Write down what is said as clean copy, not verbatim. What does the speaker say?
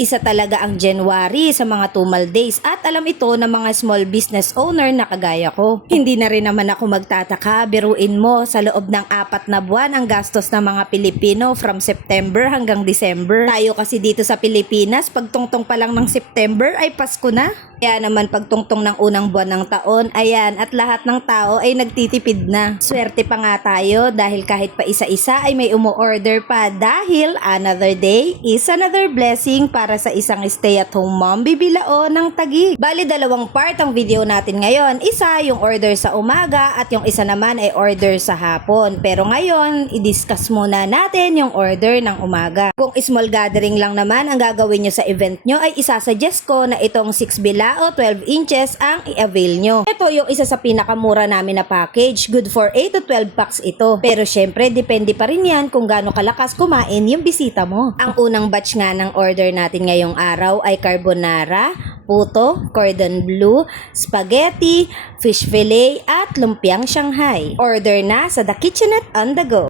Isa talaga ang January sa mga tumal days at alam ito ng mga small business owner na kagaya ko. Hindi na rin naman ako magtataka, biruin mo sa loob ng 4 na buwan ang gastos ng mga Pilipino from September hanggang December. Tayo kasi dito sa Pilipinas, pagtungtong pa lang ng September ay Pasko na. Kaya naman pagtungtong ng unang buwan ng taon, ayan, at lahat ng tao ay nagtitipid na. Swerte pa nga tayo dahil kahit pa isa-isa ay may umu-order pa dahil another day is another blessing para sa isang stay-at-home mom bibilao ng Taguig. Bali 2 part ang video natin ngayon. Isa yung order sa umaga at yung isa naman ay order sa hapon. Pero ngayon, i-discuss muna natin yung order ng umaga. Kung small gathering lang naman ang gagawin nyo sa event nyo ay isasuggest ko na itong 6 bilao 12 inches ang i-avail nyo. Ito yung isa sa pinakamura namin na package. Good for 8 to 12 packs ito. Pero syempre, depende pa rin yan kung gaano kalakas kumain yung bisita mo. Ang unang batch nga ng order natin ngayong araw ay carbonara, puto, cordon bleu, spaghetti, fish fillet at lumpiang Shanghai. Order na sa The Kitchenette on the Go.